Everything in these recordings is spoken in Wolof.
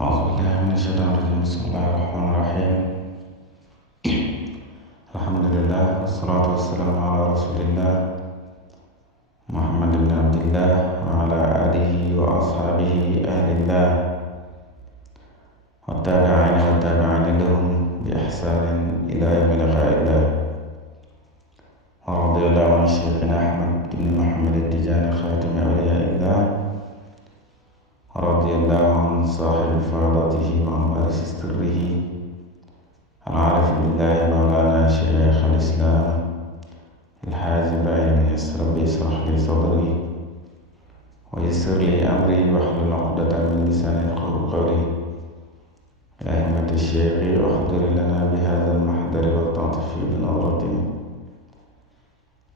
أعوذ بالله من الشيطان الرجيم بسم الله الرحمن الرحيم الحمد لله والصلاة والسلام على رسول الله محمد بن عبد الله وعلى آله وأصحابه أهل الله والتابعين لهم بإحسان إلى يوم لقاء الله ورضي الله عن شيخنا أحمد بن محمد التجاني خاتم أولياء الله رضي الله عن صاحب فاضته وعن وارث سره العارف بالله مولانا شيخ الإسلام الحاج إبراهيم يسر ربي اشرح لي صدري ويسر لي أمري واحلل عقدة من لساني يفقهوا قولي يا همة الشيخ احضر لنا بهذا المحضر والتعطف بنظرة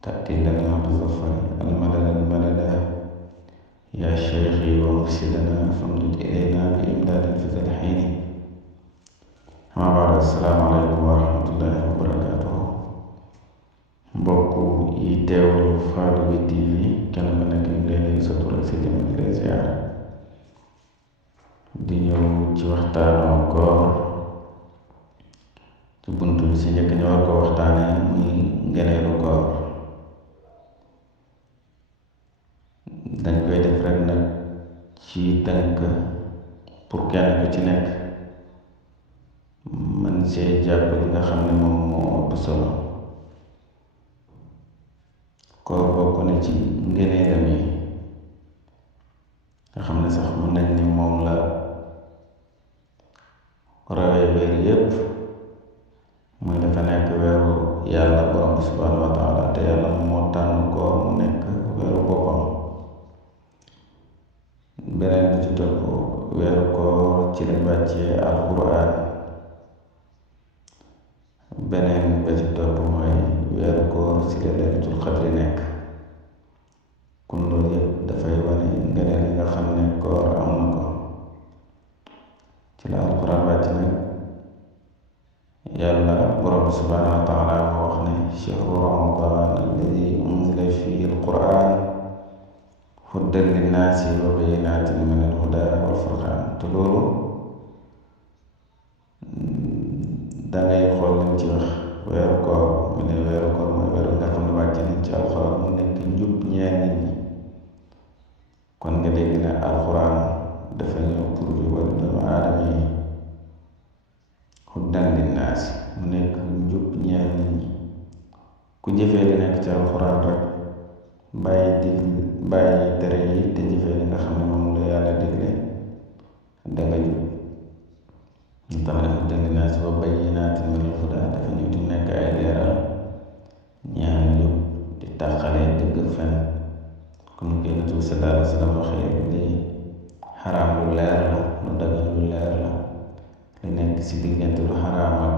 تأتي لنا بظفر الملل يا شيخي ومرشدنا فامدد إلينا بإمداد في ذا الحين. أما بعد السلام عليكم ورحمة الله وبركاته. mbokk yi teewlu Fadu bi TV kenn ku nekk ñu leen di sa tur ak sa jëm di leen ziar di ñëw ci waxtaanu koor ci buntu bi si njëkk ñu war ko waxtaane muy ngeneelu koor. dañ koy def rek nag ci tënk pour kenn ku ci nekk man see jàpp li nga xam ne moom moo ëpp solo. koor bokk na ci ngëneelam yi nga xam ne sax mën nañ ni moom la rawee weer yépp, muy dafa nekk weeru yàlla borom bi subhaanahu wa taala te yàlla moo tànn koor mu nekk weeru boppam. beneen bi ci topp weeru koor ci lañ wàccee alquran. beneen ba ci topp mooy weeru koor ci la laylatul qadri nekk. kon loolu yëpp dafay wane ngëneel yi nga xam ne koor am na ko. ci la alquran wàcc nag yàlla borom bi subhaanahu wa taala moo wax ne shahru ramadan alladi unzila fihi alquran hudan linnaasi wa bayyinaatin min alhuda wal furqaan. te loolu dangay xool liñ ci wax weeru koor mu ne weeru koor mooy weeru nga xam ne wàcc nañ ci alxuraan mu nekk njub ñeel nit ñi. kon nga dégg ne alxuraan dafa ñëw pour jubal doomu aadama yi. hudan linnaasi mu nekk njub ñeel nit ñi. ku jëfee li nekk ci alxuraan rek bàyyi tere yi te jëfee li nga xam ne moom la yàlla digle danga jub. ñu tamit hudan linnaasi wa bayyinaatin minal hudaa dafa ñëw di nekk ay leeral ñaan njub di tàqalee dëgg fen comme ni ko Yonent bi sallallaahu alayhi wa sallam waxee lii xaraam lu leer la lu dagan lu leer la li nekk si diggante lu xaraam ak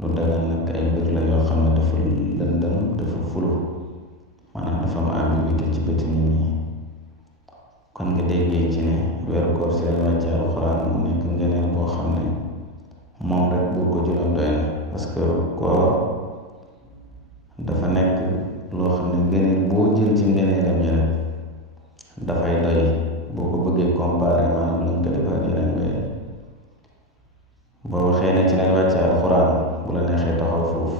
lu dagan nag ay mbir la yoo xam ne dafa lëndëm dafa fulu maanaam dafa am ambiguïté ci bëti nit ñi. kon nga déggee ci ne weeru koor si lañ wàcce alxuraan mu nekk ngeneen boo xam ne moom rek bu ko jëloon doy na, parce que koor dafa nekk loo xam ne ngeneen boo jël ci ngeneelam yi rek dafay doy boo ko bëggee comparé maanaam la nga def ak yeneen weer. boo waxee ne ci lañ wàcce alxuraan bu la neexee taxaw foofu.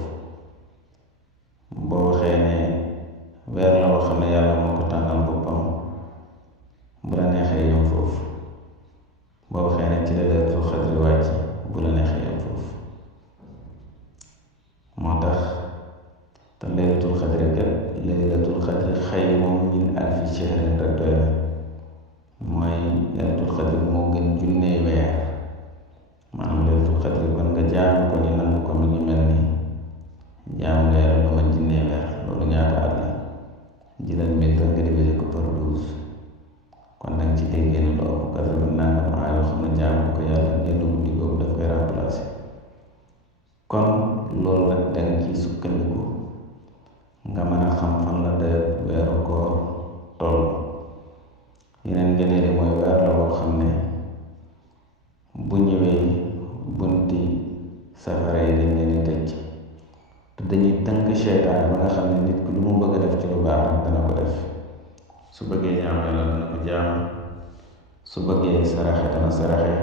boo waxee ne weer la boo xam ne yàlla moo ko tànnal boppam bu la neexee yem foofu. boo waxee ne ci la laylatul qadri wàcc bu la neexee yem foofu. moo tax te laylatul qadri xayrun min alfi shahrin rek doy na. mooy laylatul qadri moo gën junnee weer. maanaam laylatul qadri kon nga jaamu ko ni nangu ko mi ngi mel ni jaamu nga yàlla lu ma junnee weer. loolu ñaata at la jëlal 1000 nga diviser ko par 12. kon nag ci déggee ne lu ëpp 80 nangam yoo xam ne jaamu ko yàlla genn guddi googu daf koy remplacer. kon loolu nag danga ci sukkandiku nga mën a xam fan la day weeru koor toll. yeneen ngëneel mooy weer la boo xam ne bu ñëwee bunti safara yi dañ leen di tëj te dañuy tënk seytaane ba nga xam ne nit ku lu mu bëgg a def ci lu baax rek dana ko def. su bëggee jaam yàlla dana ko jaam, su bëggee saraxe dana saraxe,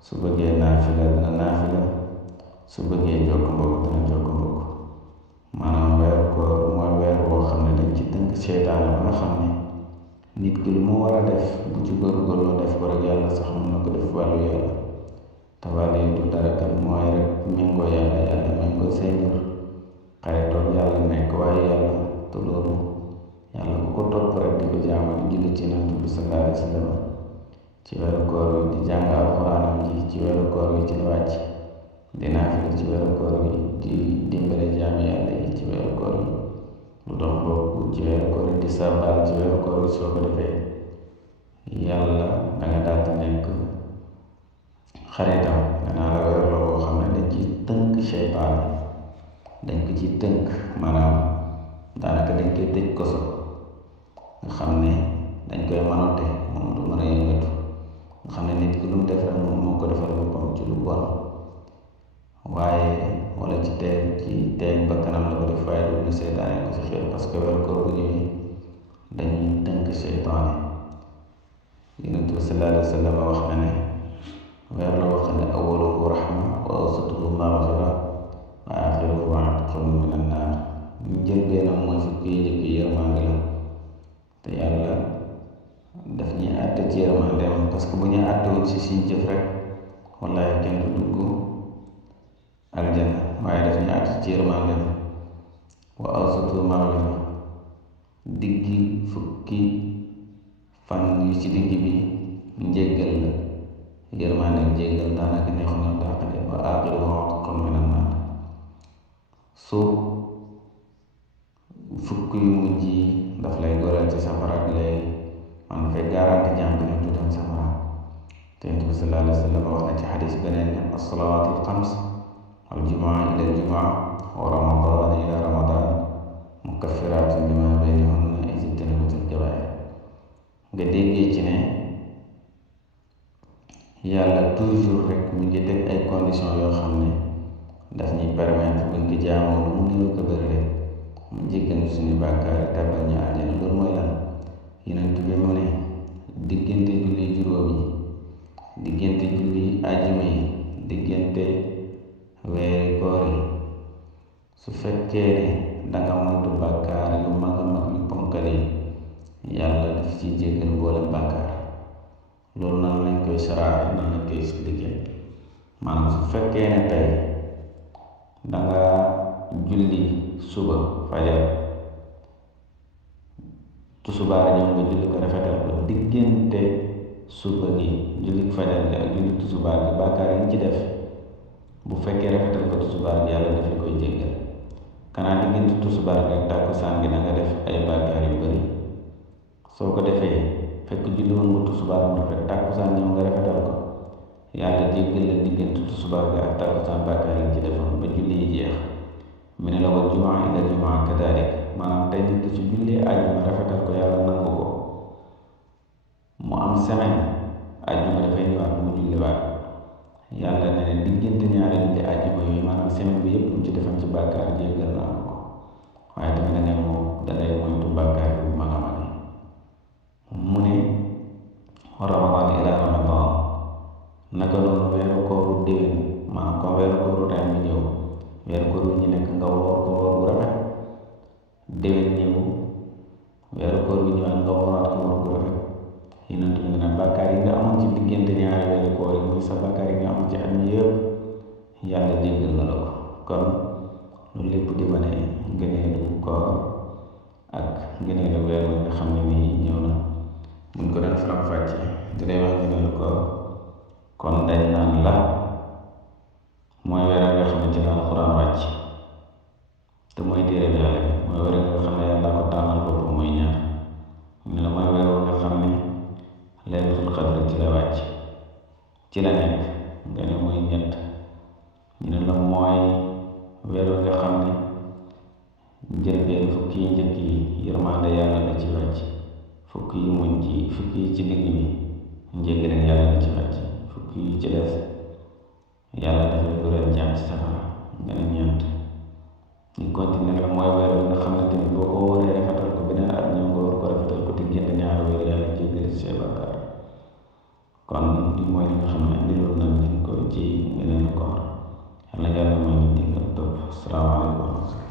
su bëggee naafila dana naafila su bëggee jokk mbokk dana jokk mbokk maanaam weeru koor mooy weer boo xam ne dañ ci tënk seytaane ba nga xam ne nit ki lu mu war a def bu ci góorgóorloo def ko rek yàlla sax mën na ko def wàllu yàlla te wàllu yi du dara kat mooy rek méngoo yàlla yàlla méngoo say mbir xaritoog yàlla nekk waaye yàlla te loolu yàlla ku ko topp rek di ko jaamu di julli ci Yonent bi sallallahu alayhi wa sallam ci weeru koor wi di jàng alxuraanam ji ci weeru koor wi ci la wàcc di naafila ci weeru koor wi di dimbale jaami yàlla yi ci weeru koor wi lu dox bokk ci weeru koor wi di sabbaal ci weeru koor wi soo ko defee yàlla danga daal di nekk xaritam danaa la weer la boo xam ne dañ ci tënk seytaan dañ ko ci tënk maanaam daanaka dañ koy tëj koso nga xam ne dañ koy manote moom du mën a yëngatu nga xam ne nit ki lu mu def rek moom moo ko defal boppam ci lu bon waaye wala ci teen ba kanam la ko def waaye du ne seytaane ko ci xel parce que weeru koor bu ñëwee dañuy tënk seytaane Yonent bi sallallahu alayhi wa sallam wax na ne weer la wax ne awaluhu rahma wa awsatuhu maghfira wa axiruhu atqun min annaar njëlbeenam mooy fukki njëkk yërmande la te yàlla daf ñuy àtte ci yërmandeem parce que bu ñu àttewul si suñ jëf rek wallahi kenn du dugg aljanna waaye daf ñuy àtte ci yërmandeem wa awsatuhu maghfira diggi fukki fan yu ci digg bi njéggal la yërmande njéggal daanaka neexu na dàqale wa axiruhu atqun min annaar su fukk yu mujj yi daf lay goreel ci safara bi lay man dafay garanti jàmm bi ne du dem safara te Yonent bi sallallahu alayhi wa sallam wax na ci xadis beneen ne as-salawaatul xams wal jumaa ila jumaa wa ramadaan ila ramadaan mukaffiraatun limaa baynahunna idaa ijtanibatil kabaa'ir nga déggee ci ne yàlla toujours rek mu ngi teg ay conditions yoo xam ne daf ñuy permettre buñ ko jaamoo lu mu néew ko bëri rek mu jéggal suñu bàkkaar tàbbal ñu àjjana loolu mooy lan Yonent bi mu ne diggante julli juróom yi diggante julli àjjuma yi diggante weeri koor yi su fekkee ne danga moytu bàkkaar yu mag a mag yu ponkal yi yàlla daf ci jéggal mboolem bàkkaar loolu nan lañ koy saraaxe nan lañ koy expliquer maanaam su fekkee ne tey danga julli suba fajar tusubaar ñëw nga julli ko rafetal ko diggante suba gi julli fajar gi ak julli tusubaar gi bàkkaar yi ci def bu fekkee rafetal ko tusubaar gi yàlla daf koy jéggal kanaa diggante tusubaar gi ak tàkkusaan gi danga def ay bàkkaar yu bari soo ko defee fekk julli woon nga tusubaar mu rafet tàkkusaan ñëw nga rafetal ko yàlla jéggal la diggante tusubaar gi ak tàkkusaan bàkkaar yi ci defoon ba julli yi jeex mu ne la wal jumaa ila jumaa kadalik maanaam tey nit ki su jullee àjjuma rafetal ko yàlla nangu ko mu am semaine àjjuma dafay ñëwaat mu julliwaat yàlla ne ne diggante ñaari julli àjjuma yooyu maanaam semaine bi yëpp lu mu ci defoon ci bàkkaar jéggal naa ko waaye tamit dangay moytu bàkkaar bu mag a mag mu ne ramadaan ila ramadaan naka noonu weeru kooru déwén maanaam comme weeru kooru ren bi ñëw weeru koor wi ñu nekk nga woor ko woor bu rafet déwén ñëw weeru koor wi ñëwaat nga wooraat ko woor bu rafet Yonent bi ne bàkkaar yi nga amoon ci diggante ñaari weeru koor yi muy sa bàkkaar yi nga amoon ci at mi yëpp yàlla jéggal na la ko kon loolu lépp di wane ngëneelu koor ak ngëneelu weer wi nga xam ne nii ñëw na buñ ko doon faram-fàcce di lay wax ngëneelu koor kon dañ naan la mooy weer nga xam ne ci la alxuraan wàcc te mooy téere bi yàlla mooy weer nga xam ne yàlla ko tànnal boppam mooy ñaar ñu la mooy weer nga xam ne laylatul qadr ci la wàcc ci la nekk nga ne mooy ñett ñu ne la mooy weer nga xam ne njëlbeen fukki yi njëkk yi yërmande yàlla la ci wàcc fukki yi mujj yi fukki yi ci digg bi njëggal yàlla la ci wàcc fukki yi ci des yàlla dafay goreel jaam ci safara nga ne ñeent ñu continuer la mooy weer bi nga xam ne tamit boo ko wóoree rafetal ko beneen at ñëw nga war ko rafetal ko diggante ñaari weer yàlla jéggal ci say bàkkaar kon li mooy li nga xam ne indiloon nañ yàlla yàlla may ñu dégg ak topp. Asalaamaaleykum.